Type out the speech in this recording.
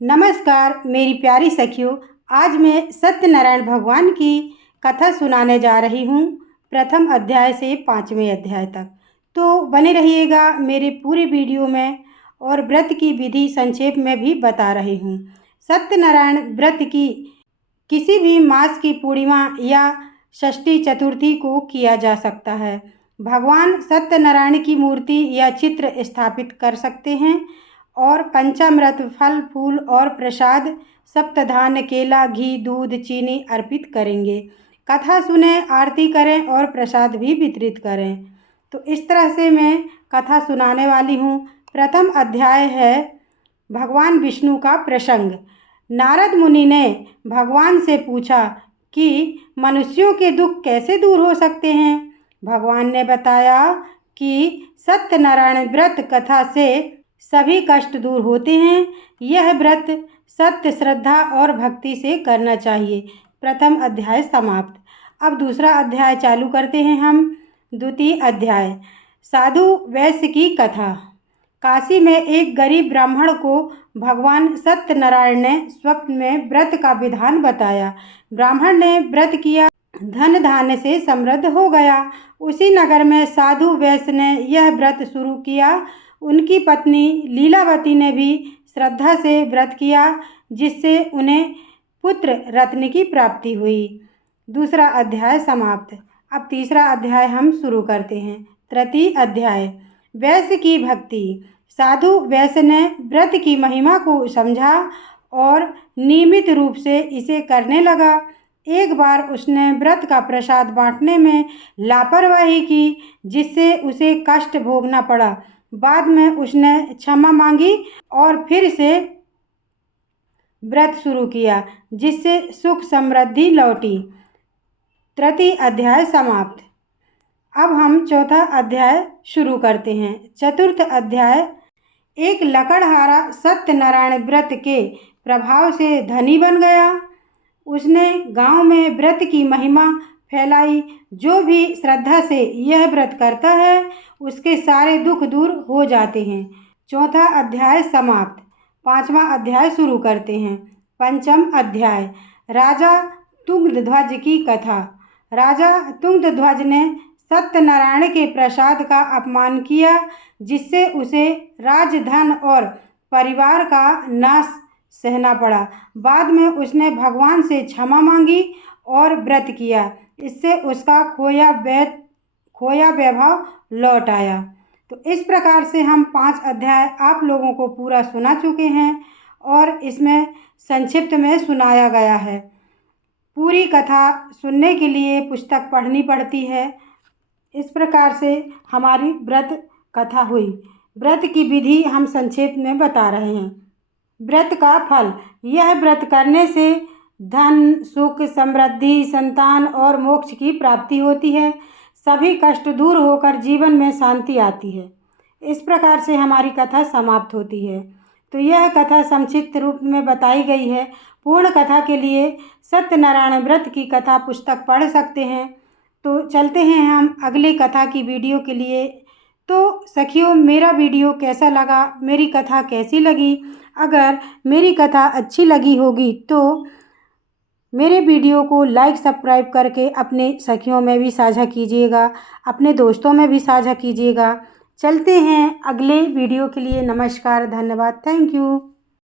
नमस्कार मेरी प्यारी सखियों। आज मैं सत्यनारायण भगवान की कथा सुनाने जा रही हूँ, प्रथम अध्याय से 5वें अध्याय तक। तो बने रहिएगा मेरे पूरे वीडियो में। और व्रत की विधि संक्षेप में भी बता रही हूँ। सत्यनारायण व्रत की किसी भी मास की पूर्णिमा या षष्ठी चतुर्थी को किया जा सकता है। भगवान सत्यनारायण की मूर्ति या चित्र स्थापित कर सकते हैं और पंचामृत फल फूल और प्रसाद सप्तधान्य केला घी दूध चीनी अर्पित करेंगे। कथा सुने, आरती करें और प्रसाद भी वितरित करें। तो इस तरह से मैं कथा सुनाने वाली हूँ। प्रथम अध्याय है भगवान विष्णु का प्रसंग। नारद मुनि ने भगवान से पूछा कि मनुष्यों के दुख कैसे दूर हो सकते हैं। भगवान ने बताया कि सत्यनारायण व्रत कथा से सभी कष्ट दूर होते हैं। यह व्रत सत्य श्रद्धा और भक्ति से करना चाहिए। प्रथम अध्याय समाप्त। अब दूसरा अध्याय चालू करते हैं हम। द्वितीय अध्याय साधु वैश्य की कथा। काशी में एक गरीब ब्राह्मण को भगवान सत्यनारायण ने स्वप्न में व्रत का विधान बताया। ब्राह्मण ने व्रत किया, धन धान्य से समृद्ध हो गया। उसी नगर में साधु वैश्य ने यह व्रत शुरू किया। उनकी पत्नी लीलावती ने भी श्रद्धा से व्रत किया, जिससे उन्हें पुत्र रत्न की प्राप्ति हुई। दूसरा अध्याय समाप्त। अब तीसरा अध्याय हम शुरू करते हैं। तृतीय अध्याय वैश्य की भक्ति। साधु वैश्य ने व्रत की महिमा को समझा और नियमित रूप से इसे करने लगा। एक बार उसने व्रत का प्रसाद बांटने में लापरवाही की, जिससे उसे कष्ट भोगना पड़ा। बाद में उसने क्षमा मांगी और फिर से व्रत शुरू किया, जिससे सुख समृद्धि लौटी। तृतीय अध्याय समाप्त। अब हम चौथा अध्याय शुरू करते हैं। चतुर्थ अध्याय एक लकड़हारा सत्यनारायण व्रत के प्रभाव से धनी बन गया। उसने गांव में व्रत की महिमा फैलाई। जो भी श्रद्धा से यह व्रत करता है उसके सारे दुख दूर हो जाते हैं। चौथा अध्याय समाप्त। पांचवा अध्याय शुरू करते हैं। पंचम अध्याय राजा तुंगध्वज की कथा। राजा तुंगध्वज ने सत्यनारायण के प्रसाद का अपमान किया, जिससे उसे राजधन और परिवार का नाश सहना पड़ा। बाद में उसने भगवान से क्षमा मांगी और व्रत किया। इससे उसका खोया वैभव लौट आया। तो इस प्रकार से हम 5 अध्याय आप लोगों को पूरा सुना चुके हैं और इसमें संक्षिप्त में सुनाया गया है। पूरी कथा सुनने के लिए पुस्तक पढ़नी पड़ती है। इस प्रकार से हमारी व्रत कथा हुई। व्रत की विधि हम संक्षेप में बता रहे हैं। व्रत का फल। यह व्रत करने से धन सुख समृद्धि संतान और मोक्ष की प्राप्ति होती है। सभी कष्ट दूर होकर जीवन में शांति आती है। इस प्रकार से हमारी कथा समाप्त होती है। तो यह कथा संक्षिप्त रूप में बताई गई है। पूर्ण कथा के लिए सत्यनारायण व्रत की कथा पुस्तक पढ़ सकते हैं। तो चलते हैं हम अगली कथा की वीडियो के लिए। तो सखियों, मेरा वीडियो कैसा लगा, मेरी कथा कैसी लगी? अगर मेरी कथा अच्छी लगी होगी तो मेरे वीडियो को लाइक सब्सक्राइब करके अपने सखियों में भी साझा कीजिएगा, अपने दोस्तों में भी साझा कीजिएगा। चलते हैं अगले वीडियो के लिए। नमस्कार, धन्यवाद, थैंक यू।